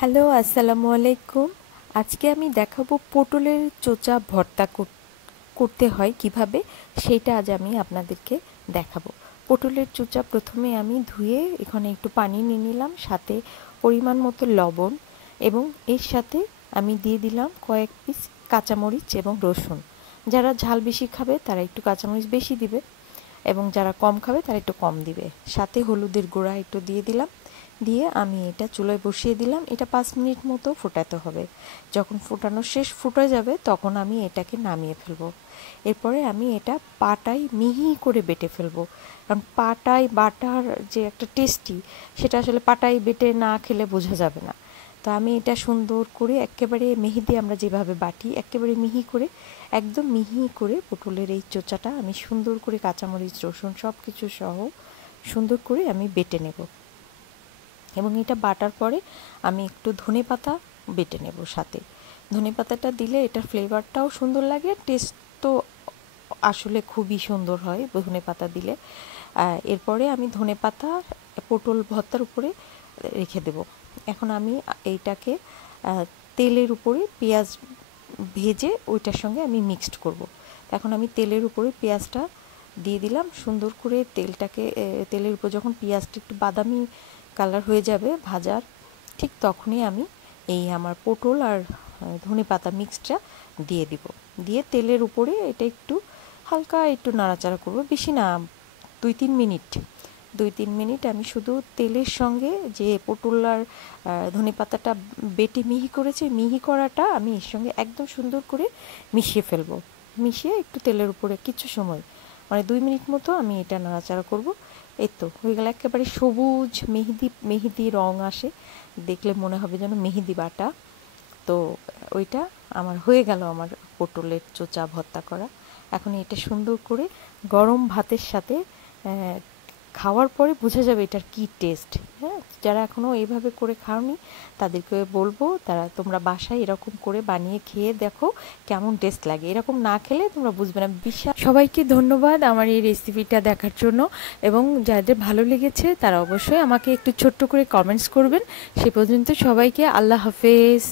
Hello, আসসালামু আলাইকুম। আজকে আমি দেখাবো পটলের চোচা ভর্তা করতে হয় কিভাবে, সেটা আজ আমি আপনাদেরকে দেখাবো। পটলের চোচা প্রথমে আমি ধুয়ে এখানে একটু পানি নিয়ে নিলাম, সাথে পরিমাণ মতো লবণ, এবং এর সাথে আমি দিয়ে দিলাম কয়েক পিস কাঁচামরিচ এবং রসুন। যারা ঝাল বেশি খাবে তারা একটু কাঁচামরিচ বেশি দিবে, এবং যারা কম খাবে তারা একটু কম দিবে। সাথে হলুদের গুঁড়া একটু দিয়ে দিলাম। দিয়ে আমি এটা চুলায় বসিয়ে দিলাম। এটা 5 মিনিট মতো ফোটাতে হবে। যখন ফোটানো শেষ ফুটে যাবে তখন আমি এটাকে নামিয়ে ফেলবো। এরপরে আমি এটা পাটায় মিহি করে বেটে ফেলবো, কারণ পাটায় বাটার যে একটা টেস্টি, সেটা আসলে পাটায় বেটে না খেলে বোঝা যাবে না। তো আমি এটা সুন্দর করে একেবারে মেহেদি আমরা যেভাবে বাটি একেবারে মিহি করে, একদম মিহি করে পটলের এই চোচাটা আমি সুন্দর করে কাঁচামরিচ রসুন সব কিছু সহ সুন্দর করে আমি বেটে নেব। এবং এটা বাটার পরে আমি একটু ধনেপাতা বেটে নেব সাথে। ধনেপাতাটা দিলে এটার ফ্লেভারটাও সুন্দর লাগে, টেস্ট তো আসলে খুবই সুন্দর হয় ধনেপাতা দিলে। এরপরে আমি ধনেপাতা পটল ভর্তার উপরে রেখে দেব। এখন আমি এইটাকে তেলের উপরে পেঁয়াজ ভেজে ওইটার সঙ্গে আমি মিক্সড করব। এখন আমি তেলের উপরে পেঁয়াজটা দিয়ে দিলাম সুন্দর করে। তেলের উপর যখন পেঁয়াজটা একটু বাদামি কালার হয়ে যাবে ভাজার, ঠিক তখনই আমি এই আমার পটল আর ধনেপাতা মিক্সডটা দিয়ে দিব। দিয়ে তেলের উপরে এটা একটু হালকা একটু নাড়াচাড়া করব, বেশি না, 2-3 মিনিট আমি শুধু তেলের সঙ্গে যে পটল আর ধনেপাতাটা বেটে মিহি করেছি, মিহি করাটা আমি এর সঙ্গে একদম সুন্দর করে মিশিয়ে ফেলবো। মিশিয়ে একটু তেলের উপরে কিছু সময়, মানে 2 মিনিট মতো আমি এটা নাড়াচাড়া করব। এই তো হয়ে গেল, একেবারে সবুজ মেহেদি মেহেদি রং আসে, দেখলে মনে হবে যেন মেহেদি বাটা। তো ওইটা আমার হয়ে গেল, আমার পটলের চোচা ভর্তা করা। এখন এটা সুন্দর করে গরম ভাতের সাথে খাওয়ার পরে বোঝা যাবে এটার কী টেস্ট। হ্যাঁ, যারা এখনও এইভাবে করে খাওনি তাদেরকে বলবো তোমরা বাসায় এরকম করে বানিয়ে খেয়ে দেখো কেমন টেস্ট লাগে। এরকম না খেলে তোমরা বুঝবে না। সবাইকে ধন্যবাদ আমার এই রেসিপিটা দেখার জন্য, এবং যাদের ভালো লেগেছে তারা অবশ্যই আমাকে একটু ছোট্ট করে কমেন্টস করবেন। সে পর্যন্ত সবাইকে আল্লাহ হাফেজ।